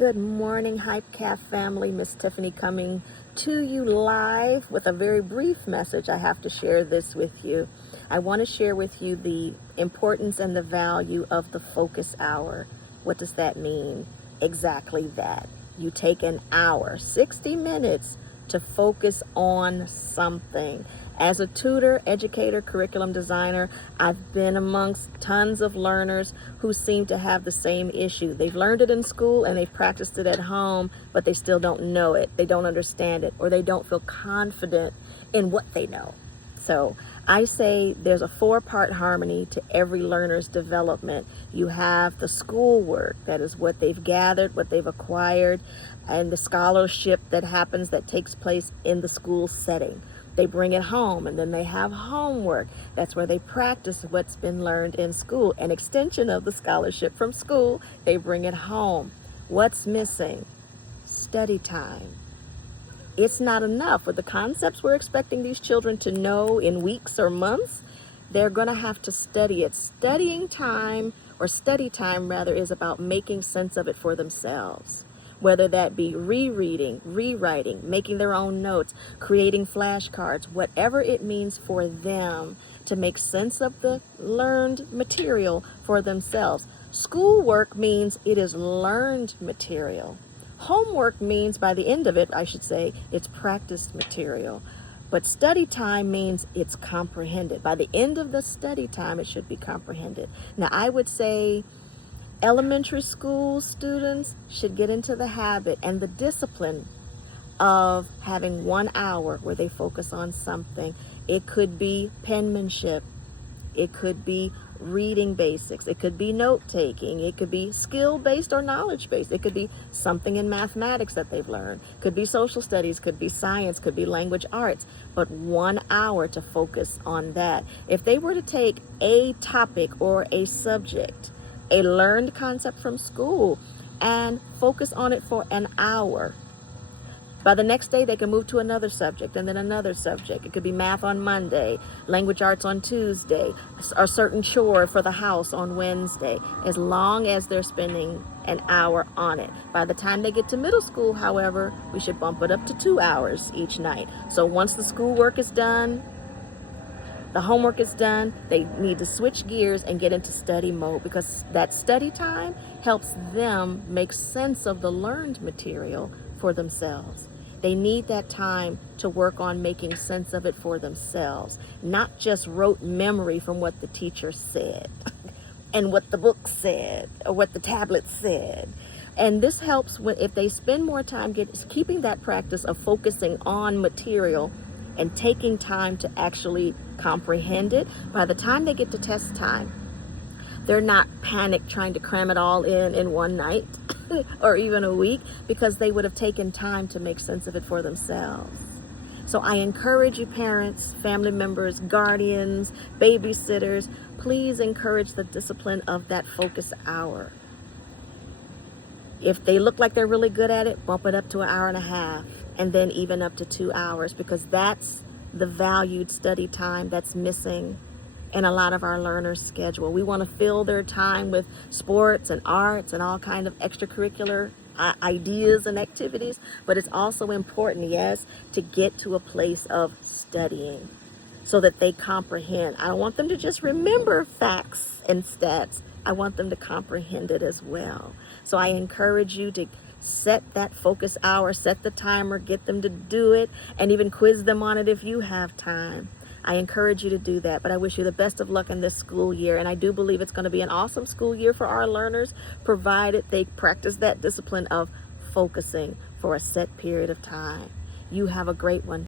Good morning, HypeCaf family. Miss Tiffany coming to you live with a very brief message. I have to share this with you. I want to share with you the importance and the value of the focus hour. What does that mean? Exactly that. You take an hour, 60 minutes to focus on something. As a tutor, educator, curriculum designer, I've been amongst tons of learners who seem to have the same issue. They've learned it in school and they've practiced it at home, but they still don't know it. They don't understand it, or they don't feel confident in what they know. So I say there's a four-part harmony to every learner's development. You have the schoolwork, that is what they've gathered, what they've acquired, and the scholarship that happens, that takes place in the school setting. They bring it home, and then they have homework. That's where they practice what's been learned in school. An extension of the scholarship from school, they bring it home. What's missing? Study time. It's not enough with the concepts we're expecting these children to know in weeks or months. They're going to have to study it. Study time rather, is about making sense of it for themselves. Whether that be rereading, rewriting, making their own notes, creating flashcards, whatever it means for them to make sense of the learned material for themselves. Schoolwork means it is learned material. Homework means, by the end of it, I should say, it's practiced material. But study time means it's comprehended. By the end of the study time, it should be comprehended. Now, I would say elementary school students should get into the habit and the discipline of having 1 hour where they focus on something. It could be penmanship. It could be reading basics. It could be note-taking. It could be skill-based or knowledge-based. It could be something in mathematics that they've learned. Could be social studies, could be science, could be language arts. But 1 hour to focus on that. If they were to take a topic or a subject, a learned concept from school, and focus on it for an hour, by the next day, they can move to another subject and then another subject. It could be math on Monday, language arts on Tuesday, a certain chore for the house on Wednesday, as long as they're spending an hour on it. By the time they get to middle school, however, we should bump it up to 2 hours each night. So once the schoolwork is done, the homework is done, they need to switch gears and get into study mode, because that study time helps them make sense of the learned material for themselves. They need that time to work on making sense of it for themselves, not just rote memory from what the teacher said and what the book said or what the tablet said. And this helps if they spend more time keeping that practice of focusing on material and taking time to actually comprehend it. By the time they get to test time, they're not panicked trying to cram it all in one night or even a week, because they would have taken time to make sense of it for themselves. So I encourage you, parents, family members, guardians, babysitters, please encourage the discipline of that focus hour. If they look like they're really good at it, bump it up to 1.5 hours, and then even up to 2 hours, because that's the valued study time that's missing in a lot of our learners' schedule. We want to fill their time with sports and arts and all kind of extracurricular ideas and activities, but it's also important, yes, to get to a place of studying so that they comprehend. I don't want them to just remember facts and stats. I want them to comprehend it as well. So I encourage you to set that focus hour, set the timer, get them to do it, and even quiz them on it if you have time. I encourage you to do that, but I wish you the best of luck in this school year, and I do believe it's going to be an awesome school year for our learners, provided they practice that discipline of focusing for a set period of time. You have a great one.